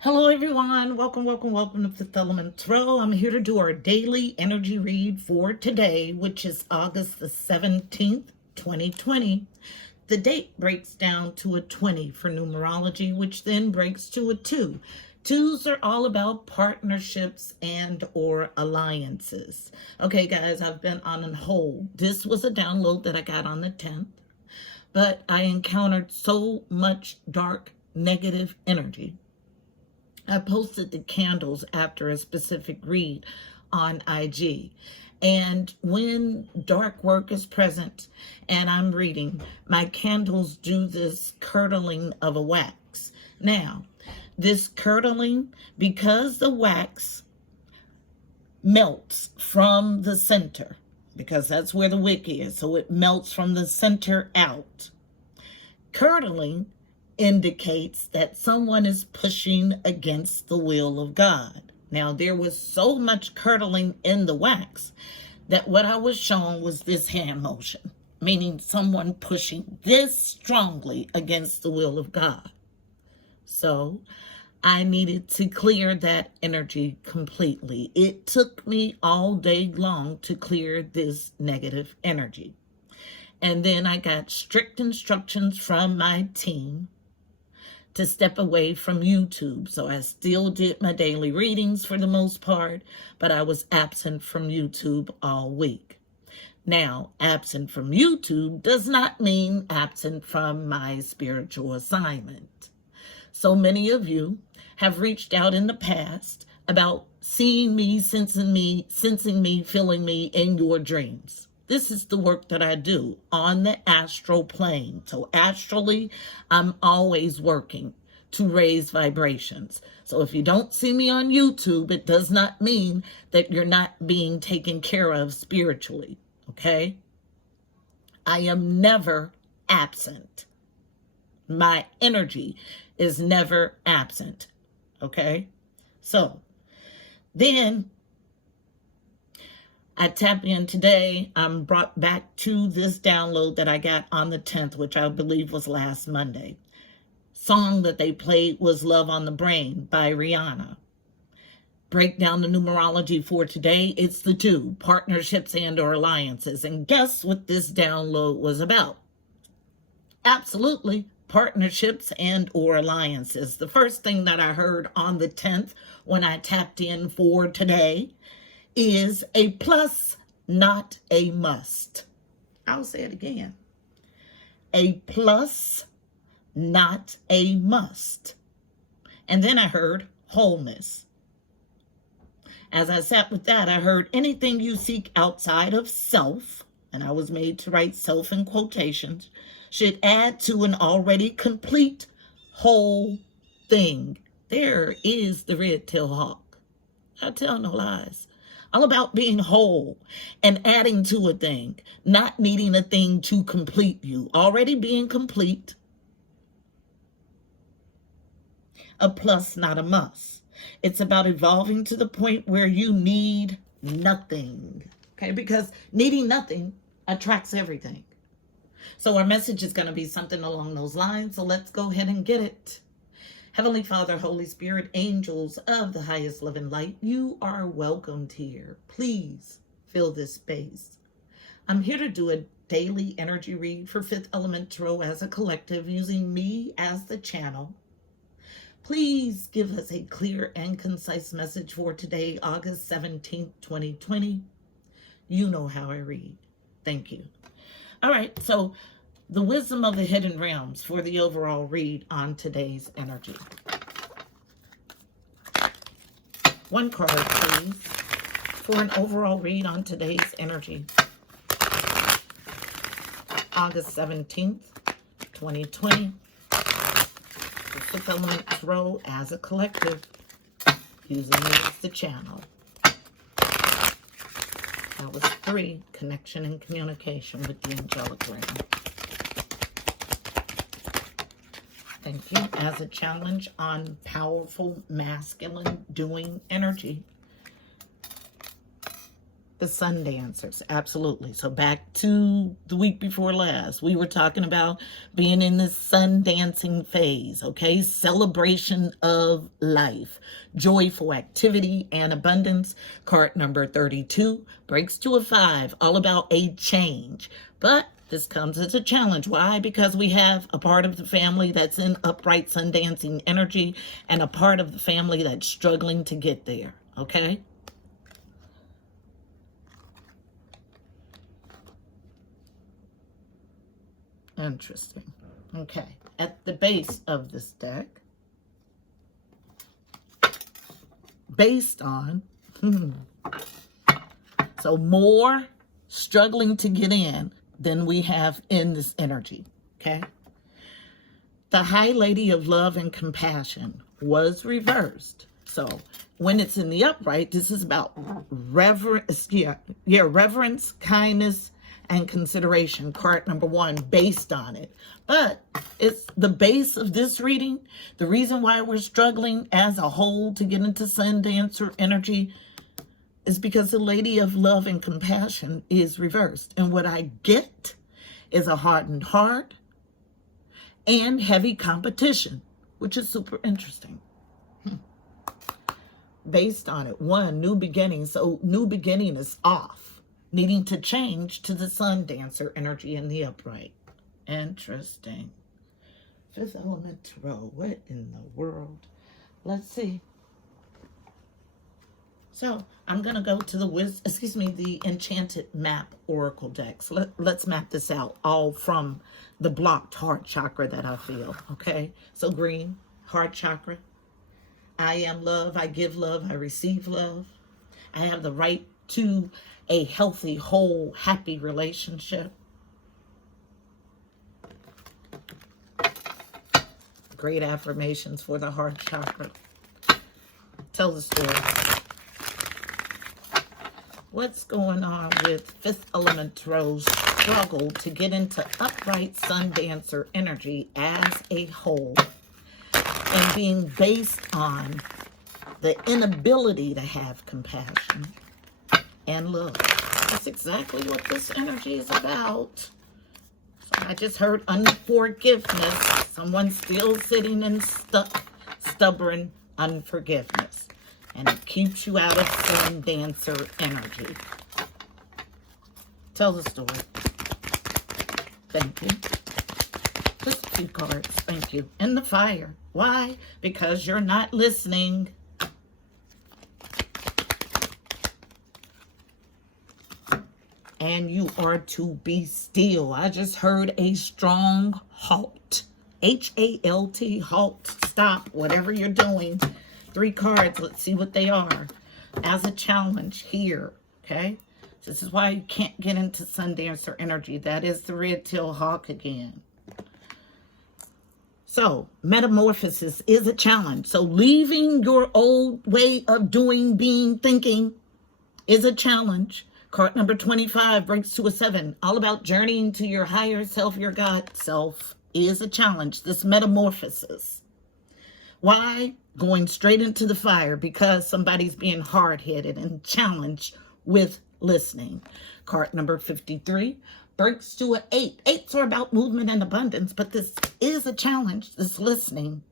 Hello everyone, welcome to Fifth Element Tarot. I'm here to do our daily energy read for today, which is August the 17th, 2020. The date breaks down to a 20 for numerology, which then breaks to a 2. Twos are all about partnerships and or alliances. Okay guys, I've been on a hold. This was a download that I got on the 10th, but I encountered so much dark negative energy. I posted the candles after a specific read on IG. And when dark work is present and I'm reading, my candles do this curdling of a wax. Now, this curdling, because the wax melts from the center, because that's where the wick is, so it melts from the center out. Curdling indicates that someone is pushing against the will of God. Now, there was so much curdling in the wax that what I was shown was this hand motion, meaning someone pushing this strongly against the will of God. So I needed to clear that energy completely. It took me all day long to clear this negative energy. And then I got strict instructions from my team to step away from YouTube. So I still did my daily readings for the most part, but I was absent from YouTube all week. Now, absent from YouTube does not mean absent from my spiritual assignment. So many of you have reached out in the past about seeing me, sensing me, feeling me in your dreams. This is the work that I do on the astral plane. So astrally, I'm always working to raise vibrations. So if you don't see me on YouTube, it does not mean that you're not being taken care of spiritually, okay? I am never absent. My energy is never absent, okay? So then I tap in today. I'm brought back to this download that I got on the 10th, which I believe was last Monday. Song that they played was Love on the Brain by Rihanna. Break down the numerology for today. It's the 2, partnerships and or alliances. And guess what this download was about? Absolutely, partnerships and or alliances. The first thing that I heard on the 10th when I tapped in for today is a plus, not a must. I'll say it again. A plus, not a must. And then I heard wholeness. As I sat with that, I heard anything you seek outside of self, and I was made to write self in quotations, should add to an already complete whole thing. There is the red-tailed hawk. I tell no lies. All about being whole and adding to a thing, not needing a thing to complete you. Already being complete. A plus, not a must. It's about evolving to the point where you need nothing. Okay, because needing nothing attracts everything. So our message is going to be something along those lines. So let's go ahead and get it. Heavenly Father, Holy Spirit, angels of the highest love and light, you are welcomed here. Please fill this space. I'm here to do a daily energy read for Fifth Element Tarot as a collective, using me as the channel. Please give us a clear and concise message for today, August 17th, 2020. You know how I read. Thank you. All right, so the wisdom of the hidden realms for the overall read on today's energy. One card, please, for an overall read on today's energy. August 17th, 2020. The Fifth Element Tarot as a collective, using me as the channel. That was 3, connection and communication with the angelic realm. Thank you. As a challenge on powerful masculine doing energy. The sun dancers, absolutely. So back to the week before last, we were talking about being in the sun dancing phase, okay? Celebration of life, joyful activity and abundance. Card number 32 breaks to a 5, all about a change. But this comes as a challenge. Why? Because we have a part of the family that's in upright sun dancing energy and a part of the family that's struggling to get there, okay? Interesting. Okay. At the base of this deck, based on, so more struggling to get in than we have in this energy, okay? The High Lady of Love and Compassion was reversed. So when it's in the upright, this is about reverence, reverence, kindness, and consideration. Card number 1, based on it. But it's the base of this reading. The reason why we're struggling as a whole to get into Sun Dancer energy is because the Lady of Love and Compassion is reversed. And what I get is a hardened heart and heavy competition, which is super interesting. Based on it, 1, new beginning. So new beginning is off, needing to change to the Sun Dancer energy in the upright. Interesting. 5th element tarot. What in the world? Let's see. So I'm going to go to the Enchanted Map Oracle deck. So let's map this out, all from the blocked heart chakra that I feel, okay? So green, heart chakra. I am love, I give love, I receive love. I have the right to a healthy, whole, happy relationship. Great affirmations for the heart chakra. Tell the story. What's going on with 5th element tarot's struggle to get into upright Sun Dancer energy as a whole, and being based on the inability to have compassion and love? That's exactly what this energy is about. So I just heard unforgiveness. Someone's still sitting in stubborn unforgiveness. And it keeps you out of Sun Dancer energy. Tell the story. Thank you. Just a few cards. Thank you. In the fire. Why? Because you're not listening. And you are to be still. I just heard a strong halt. H-A-L-T, halt, stop, whatever you're doing. 3 cards, let's see what they are. As a challenge here, okay? This is why you can't get into Sun Dancer energy. That is the red-tailed hawk again. So, metamorphosis is a challenge. So, leaving your old way of doing, being, thinking is a challenge. Card number 25 breaks to a 7. All about journeying to your higher self, your God self, is a challenge. This metamorphosis. Why? Going straight into the fire because somebody's being hard-headed and challenged with listening. Card number 53 breaks to an 8. 8s are about movement and abundance, but this is a challenge, this listening.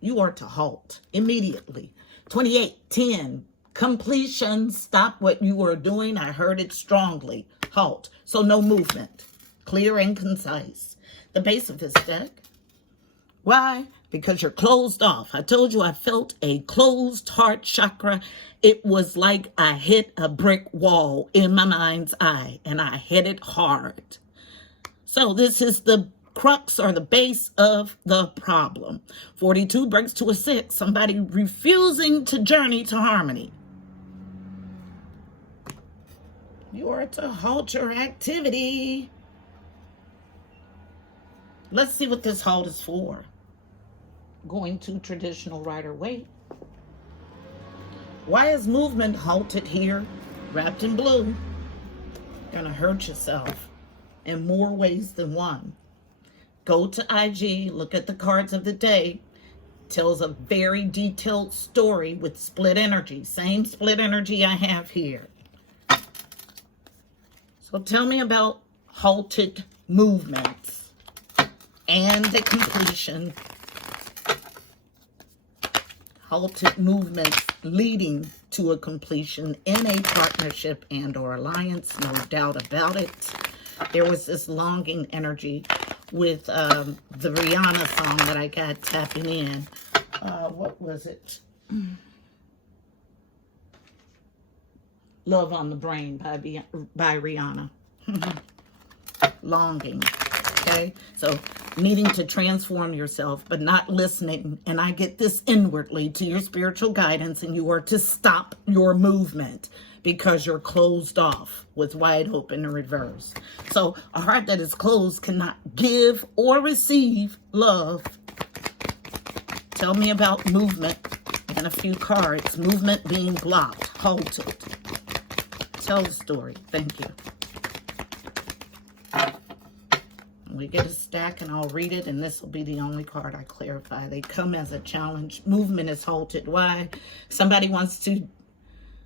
You are to halt immediately. 28, 10, completion. Stop what you are doing. I heard it strongly. Halt. So no movement. Clear and concise. The base of this deck. Why? Because you're closed off. I told you I felt a closed heart chakra. It was like I hit a brick wall in my mind's eye, and I hit it hard. So this is the crux or the base of the problem. 42 breaks to a 6. Somebody refusing to journey to harmony. You are to halt your activity. Let's see what this halt is for. Going to traditional Rider-Waite. Why is movement halted here? Wrapped in blue. Gonna hurt yourself in more ways than one. Go to IG, look at the cards of the day. Tells a very detailed story with split energy. Same split energy I have here. So tell me about halted movements and the completion. Halted movements leading to a completion in a partnership and or alliance, no doubt about it. There was this longing energy with the Rihanna song that I got tapping in. What was it? Love on the Brain by Rihanna. Longing. Okay, so needing to transform yourself, but not listening. And I get this inwardly to your spiritual guidance, and you are to stop your movement because you're closed off with wide open in reverse. So a heart that is closed cannot give or receive love. Tell me about movement and a few cards. Movement being blocked, halted. Tell the story. Thank you. We get a stack and I'll read it, and this will be the only card I clarify. They come as a challenge. Movement is halted. Why? Somebody wants to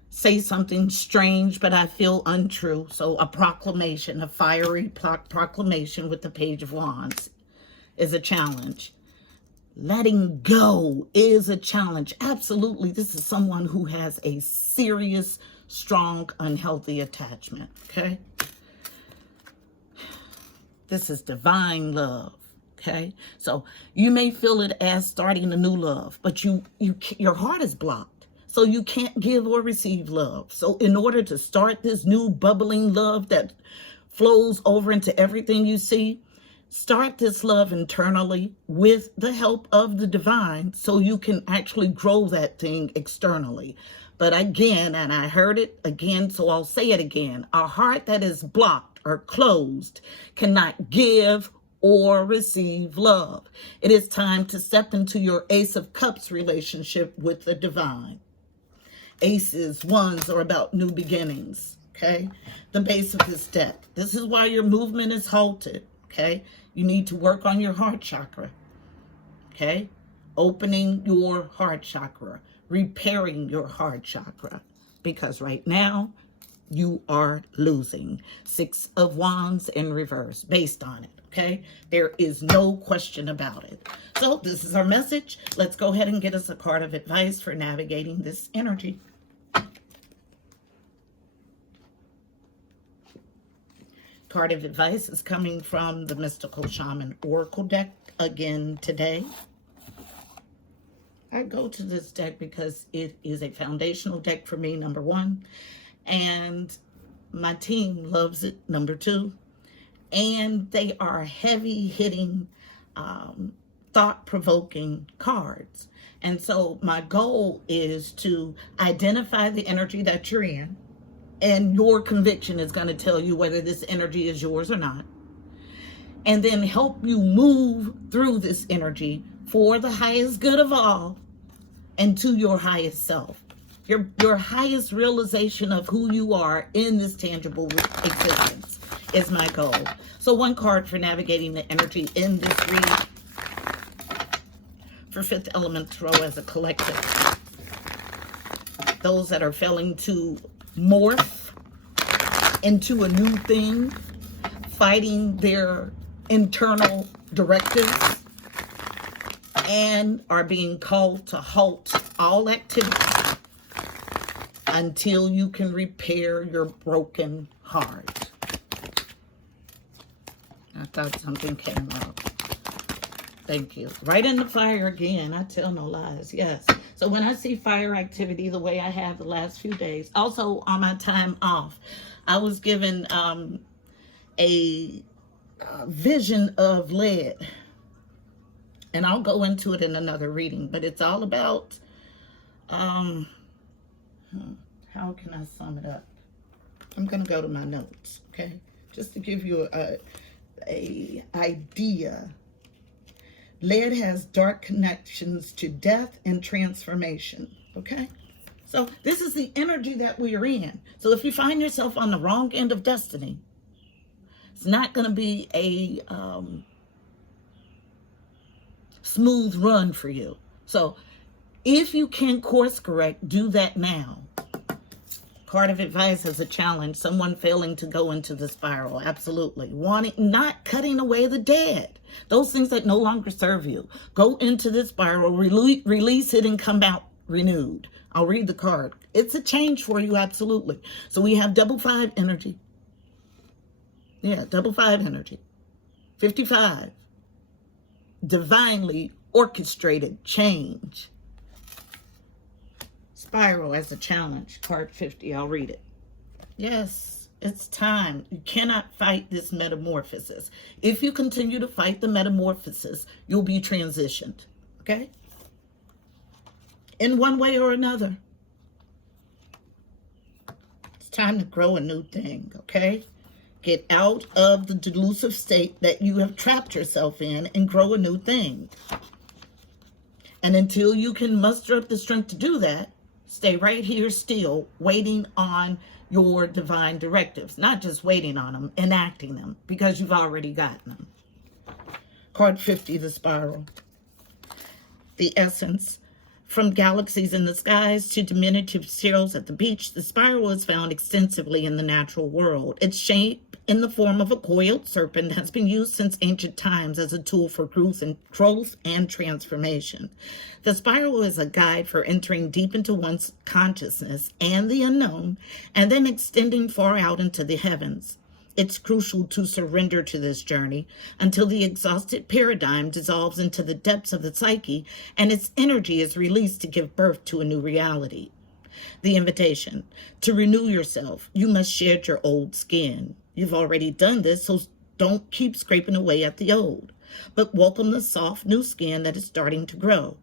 say something strange, but I feel untrue. So a proclamation, a fiery proclamation with the Page of Wands is a challenge. Letting go is a challenge. Absolutely. This is someone who has a serious, strong, unhealthy attachment. Okay? This is divine love, okay? So you may feel it as starting a new love, but your heart is blocked, so you can't give or receive love. So in order to start this new bubbling love that flows over into everything you see, start this love internally with the help of the divine so you can actually grow that thing externally. But again, and I heard it again, so I'll say it again, a heart that is blocked or closed cannot give or receive love. It is time to step into your Ace of Cups relationship with the divine. Aces, ones are about new beginnings, okay? The base of this deck. This is why your movement is halted, okay? You need to work on your heart chakra, okay? Opening your heart chakra, repairing your heart chakra, because right now, you are losing. 6 of Wands in reverse based on it, okay? There is no question about it. So this is our message. Let's go ahead and get us a card of advice for navigating this energy. Card of advice is coming from the Mystical Shaman Oracle deck again today. I go to this deck because it is a foundational deck for me, number one. And my team loves it, number two. And they are heavy-hitting, thought-provoking cards. And so my goal is to identify the energy that you're in. And your conviction is going to tell you whether this energy is yours or not. And then help you move through this energy for the highest good of all and to your highest self. Your highest realization of who you are in this tangible existence is my goal. So one card for navigating the energy in this read. For Fifth Element Throw as a collective. Those that are failing to morph into a new thing, fighting their internal directives, and are being called to halt all activity until you can repair your broken heart. I thought something came up. Thank you. Right in the fire again. I tell no lies. Yes. So when I see fire activity the way I have the last few days, also on my time off, I was given a vision of lead. And I'll go into it in another reading, but it's all about how can I sum it up? I'm going to go to my notes, okay? Just to give you a idea. Lead has dark connections to death and transformation, okay? So this is the energy that we are in. So if you find yourself on the wrong end of destiny, it's not going to be a smooth run for you. So if you can course correct, do that now. Card of advice as a challenge. Someone failing to go into the spiral. Absolutely. Not cutting away the dead. Those things that no longer serve you. Go into the spiral, release it, and come out renewed. I'll read the card. It's a change for you, absolutely. So we have double 5 energy. Yeah, double 5 energy. 55. Divinely orchestrated change. Spiral as a challenge. Card 50. I'll read it. Yes, it's time. You cannot fight this metamorphosis. If you continue to fight the metamorphosis, you'll be transitioned. Okay? In one way or another. It's time to grow a new thing. Okay? Get out of the delusive state that you have trapped yourself in and grow a new thing. And until you can muster up the strength to do that, stay right here still, waiting on your divine directives. Not just waiting on them, enacting them, because you've already gotten them. Card 50, the spiral. The essence. From galaxies in the skies to diminutive sails at the beach, the spiral is found extensively in the natural world. Its shape in the form of a coiled serpent has been used since ancient times as a tool for growth and transformation. The spiral is a guide for entering deep into one's consciousness and the unknown, and then extending far out into the heavens. It's crucial to surrender to this journey until the exhausted paradigm dissolves into the depths of the psyche and its energy is released to give birth to a new reality. The invitation. To renew yourself, you must shed your old skin. You've already done this, so don't keep scraping away at the old, but welcome the soft new skin that is starting to grow.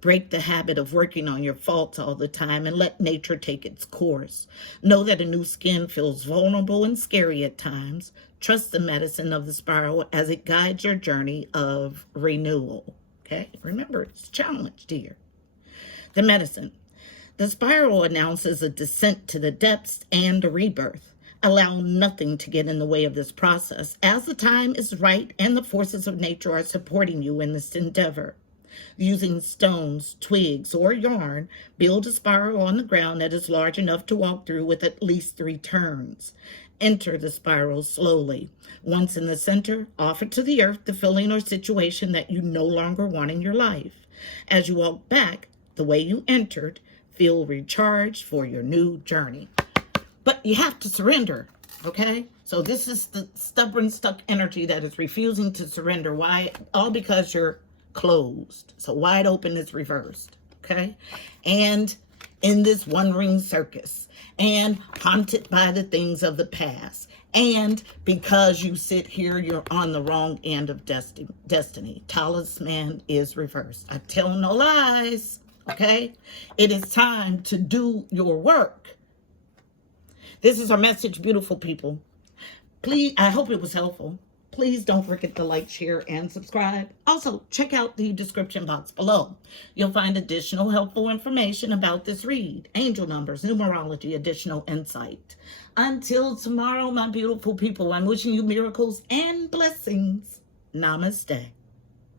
Break the habit of working on your faults all the time and let nature take its course. Know that a new skin feels vulnerable and scary at times. Trust the medicine of the spiral as it guides your journey of renewal. Okay? Remember, it's a challenge, dear. The medicine. The spiral announces a descent to the depths and a rebirth. Allow nothing to get in the way of this process, as the time is right and the forces of nature are supporting you in this endeavor. Using stones, twigs, or yarn, build a spiral on the ground that is large enough to walk through with at least 3 turns. Enter the spiral slowly. Once in the center, offer to the earth the feeling or situation that you no longer want in your life. As you walk back the way you entered, feel recharged for your new journey. But you have to surrender, okay? So this is the stubborn, stuck energy that is refusing to surrender. Why? All because you're closed. So wide open is reversed, okay? And in this one-ring circus, and haunted by the things of the past, and because you sit here, you're on the wrong end of destiny. Talisman is reversed. I tell no lies, okay? It is time to do your work. This is our message, beautiful people. Please, I hope it was helpful. Please don't forget to like, share, and subscribe. Also, check out the description box below. You'll find additional helpful information about this read, angel numbers, numerology, additional insight. Until tomorrow, my beautiful people, I'm wishing you miracles and blessings. Namaste.